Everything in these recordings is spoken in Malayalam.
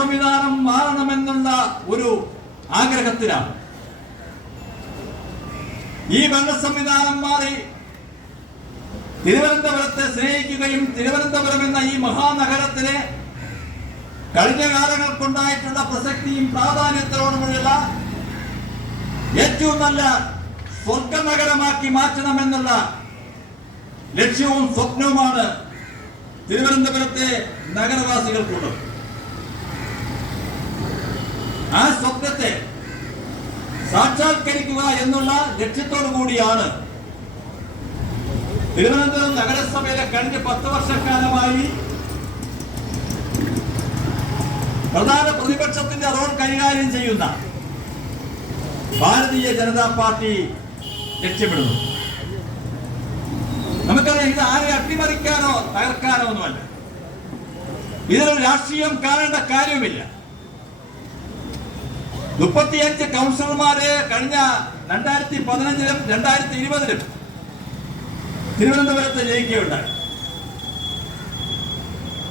സംവിധാനം മാറണമെന്നുള്ള ഒരു ആഗ്രഹത്തിലാണ്. ഈ ഭരണ സംവിധാനം മാറി തിരുവനന്തപുരത്തെ സ്നേഹിക്കുകയും തിരുവനന്തപുരം എന്ന ഈ മഹാനഗരത്തിലെ കഴിഞ്ഞ കാലങ്ങൾക്കുണ്ടായിട്ടുള്ള പ്രസക്തിയും പ്രാധാന്യത്തോടുമുള്ള ഏറ്റവും നല്ല സ്വർഗനഗരമാക്കി മാറ്റണമെന്നുള്ള ലക്ഷ്യവും സ്വപ്നവുമാണ് തിരുവനന്തപുരത്തെ നഗരവാസികൾക്കുള്ളത്. ആ സ്വപ്നത്തെ സാക്ഷാത്കരിക്കുക എന്നുള്ള ലക്ഷ്യത്തോടു കൂടിയാണ് തിരുവനന്തപുരം നഗരസഭയിലെ കഴിഞ്ഞ 10 വർഷക്കാലമായി പ്രധാന പ്രതിപക്ഷത്തിന്റെ റോൾ കൈകാര്യം ചെയ്യുന്ന ഭാരതീയ ജനതാ പാർട്ടി ലക്ഷ്യമിടുന്നു. നമുക്കറിയാം, ഇത് ആരെ അട്ടിമറിക്കാനോ തകർക്കാനോ ഒന്നുമല്ല. ഇതിലൊരു രാഷ്ട്രീയം കാണേണ്ട കാര്യവുമില്ല. 35 കൗൺസിലർമാരെ കഴിഞ്ഞ 2015-ലും 2020-ലും തിരുവനന്തപുരത്ത് ജയിക്കുകയുണ്ടായി.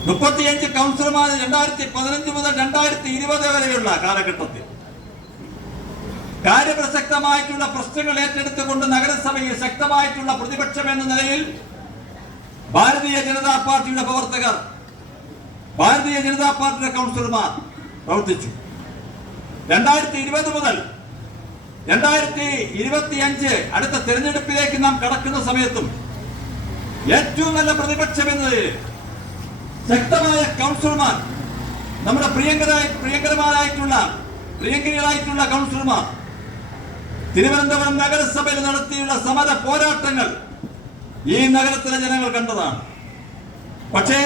35 കൗൺസിലർമാർ 2015 മുതൽ 2020 വരെയുള്ള കാലഘട്ടത്തിൽ കാര്യപ്രസക്തമായിട്ടുള്ള പ്രശ്നങ്ങൾ ഏറ്റെടുത്തുകൊണ്ട് നഗരസഭയിൽ ശക്തമായിട്ടുള്ള പ്രതിപക്ഷം എന്ന നിലയിൽ ഭാരതീയ ജനതാ പാർട്ടിയുടെ പ്രവർത്തകർ, ഭാരതീയ ജനതാ പാർട്ടിയുടെ കൗൺസിലർമാർ പ്രവർത്തിച്ചു. 2020 മുതൽ 2025 അടുത്ത തെരഞ്ഞെടുപ്പിലേക്ക് നാം കടക്കുന്ന സമയത്തും ഏറ്റവും നല്ല പ്രതിപക്ഷം എന്നത് ശക്തമായ കൗൺസിലർമാർ, നമ്മുടെ പ്രിയങ്കരികളായിട്ടുള്ള കൗൺസിലർമാർ തിരുവനന്തപുരം നഗരസഭയിൽ നടത്തിയുള്ള സമര പോരാട്ടങ്ങൾ ഈ നഗരത്തിലെ ജനങ്ങൾ കണ്ടതാണ്. പക്ഷേ